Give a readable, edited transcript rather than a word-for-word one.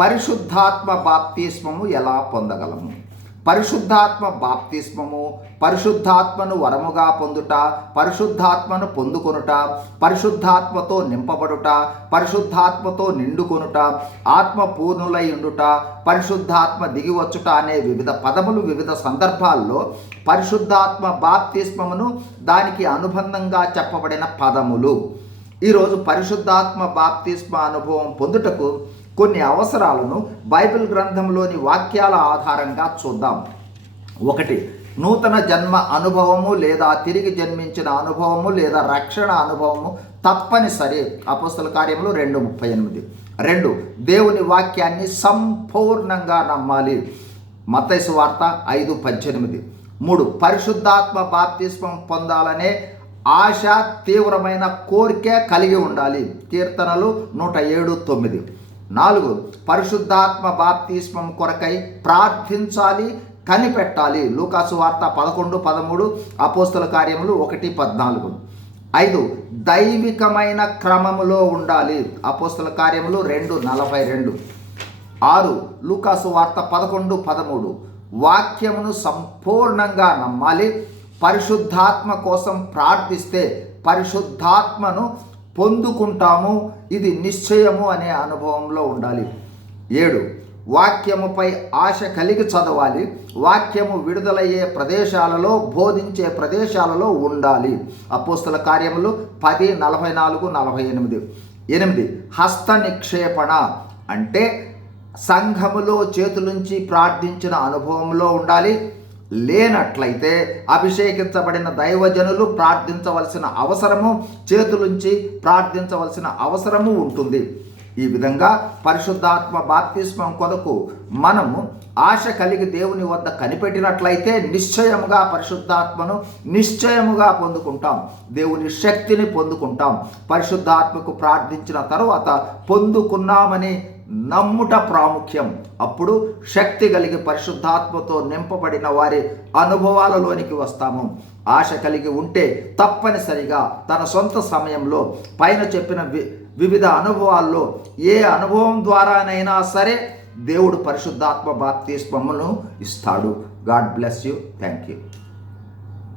పరిశుద్ధాత్మ బాప్తిస్మము ఎలా పొందగలము? పరిశుద్ధాత్మ బాప్తిస్మము, పరిశుద్ధాత్మను వరముగా పొందుట, పరిశుద్ధాత్మను పొందుకొనుట, పరిశుద్ధాత్మతో నింపబడుట, పరిశుద్ధాత్మతో నిండుకొనుట, ఆత్మ పూర్ణులై ఉండుట, పరిశుద్ధాత్మ దిగివచ్చుట అనే వివిధ పదములు వివిధ సందర్భాల్లో పరిశుద్ధాత్మ బాప్తిస్మమును దానికి అనుబంధంగా చెప్పబడిన పదములు. ఈరోజు పరిశుద్ధాత్మ బాప్తిస్మ అనుభవం పొందుటకు కొన్ని అవసరాలను బైబిల్ గ్రంథంలోని వాక్యాల ఆధారంగా చూద్దాం. 1. నూతన జన్మ అనుభవము లేదా తిరిగి జన్మించిన అనుభవము లేదా రక్షణ అనుభవము తప్పనిసరి. అపోస్తల కార్యములు 2:38. 2. దేవుని వాక్యాన్ని సంపూర్ణంగా నమ్మాలి. మత్తయి సువార్త 5:18. 3. పరిశుద్ధాత్మ బాప్తిస్మం పొందాలనే ఆశ, తీవ్రమైన కోరిక కలిగి ఉండాలి. కీర్తనలు 107:9. 4. పరిశుద్ధాత్మ బాప్తిస్మం కొరకై ప్రార్థించాలి, కనిపెట్టాలి. లూకాసు వార్త 11:13, అపోస్తల కార్యములు 1:14. 5. దైవికమైన క్రమములో ఉండాలి. అపోస్తల కార్యములు 2:42. 6. లూకాసు వార్త 11:13. వాక్యమును సంపూర్ణంగా నమ్మాలి. పరిశుద్ధాత్మ కోసం ప్రార్థిస్తే పరిశుద్ధాత్మను పొందుకుంటాము, ఇది నిశ్చయము అనే అనుభవంలో ఉండాలి. 7. వాక్యముపై ఆశ కలిగి చదవాలి. వాక్యము విడుదలయ్యే ప్రదేశాలలో, బోధించే ప్రదేశాలలో ఉండాలి. అపోస్తల కార్యములు 10:44-48. 8. హస్త నిక్షేపణ అంటే సంఘములో చేతులుంచి ప్రార్థించిన అనుభవంలో ఉండాలి. లేనట్లయితే అభిషేకించబడిన దైవజనులు ప్రార్థించవలసిన అవసరము, చేతులుంచి ప్రార్థించవలసిన అవసరము ఉంటుంది. ఈ విధంగా పరిశుద్ధాత్మ బాప్తిస్మం కొరకు మనము ఆశ కలిగి దేవుని వద్ద కనిపెట్టినట్లయితే నిశ్చయముగా పరిశుద్ధాత్మను నిశ్చయముగా పొందుకుంటాం, దేవుని శక్తిని పొందుకుంటాం. పరిశుద్ధాత్మకు ప్రార్థించిన తరువాత పొందుకున్నామని నమ్ముట ప్రాముఖ్యం. అప్పుడు శక్తి కలిగి పరిశుద్ధాత్మతో నింపబడిన వారి అనుభవాలలోనికి వస్తాము. ఆశ కలిగి ఉంటే తప్పనిసరిగా తన సొంత సమయంలో పైన చెప్పిన వివిధ అనుభవాల్లో ఏ అనుభవం ద్వారానైనా సరే దేవుడు పరిశుద్ధాత్మ బాప్తిస్మమును ఇస్తాడు. God bless you. Thank you.